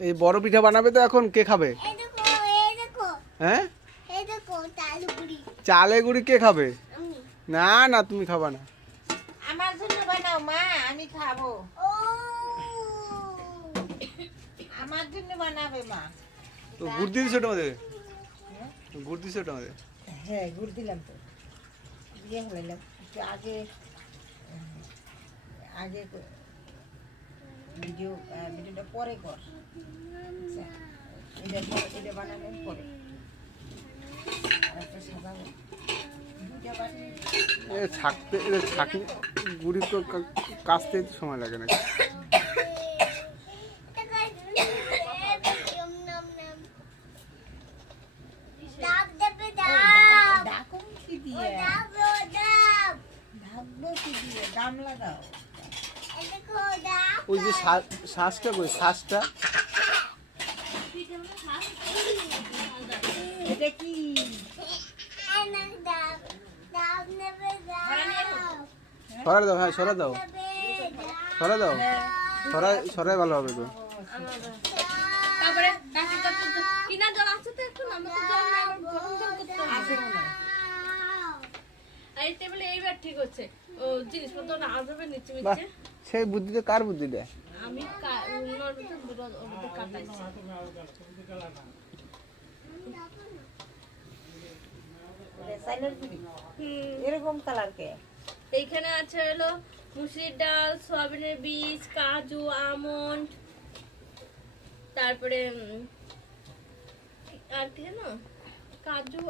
এই বড় পিঠা বানাবে তো এখন কে খাবে? হ্যাঁ? চালে গুড়ি। কে খাবে? না না তুমি খাবা না। আমার জন্য বানাও মা আমি খাব। আমার জন্য বানাবে মা। তো গুড় গুড় তোমাদের? হ্যাঁ গুড় দিলাম তো। দিয়ে হলাইলাম আগে ভিডিও ভিডিওটা পরে কর। আচ্ছা, এটা পরে- এটা বানানোর গুড়ি তো কাচতে সময় লাগে না দাম লাগাও ওই যে শ্বাসটা কই? শ্বাসটা এটা কি? সরা দাও হ্যাঁ সরা দাও। সরা দাও। সরাই সরাই ভালো হবে তো। হবে। হয়। এইবার ঠিক হচ্ছে। ও জিনিসপত্র না আসবে নিচে বাহ। নিচে। সেই বুদ্ধিটা কার বুদ্ধি দেয় আমি এরকম কালার কে? এইখানে আছে হলো মুসুরির ডাল সয়াবিনের বীজ কাজু আমন্ড তারপরে আর কি জানো কাজু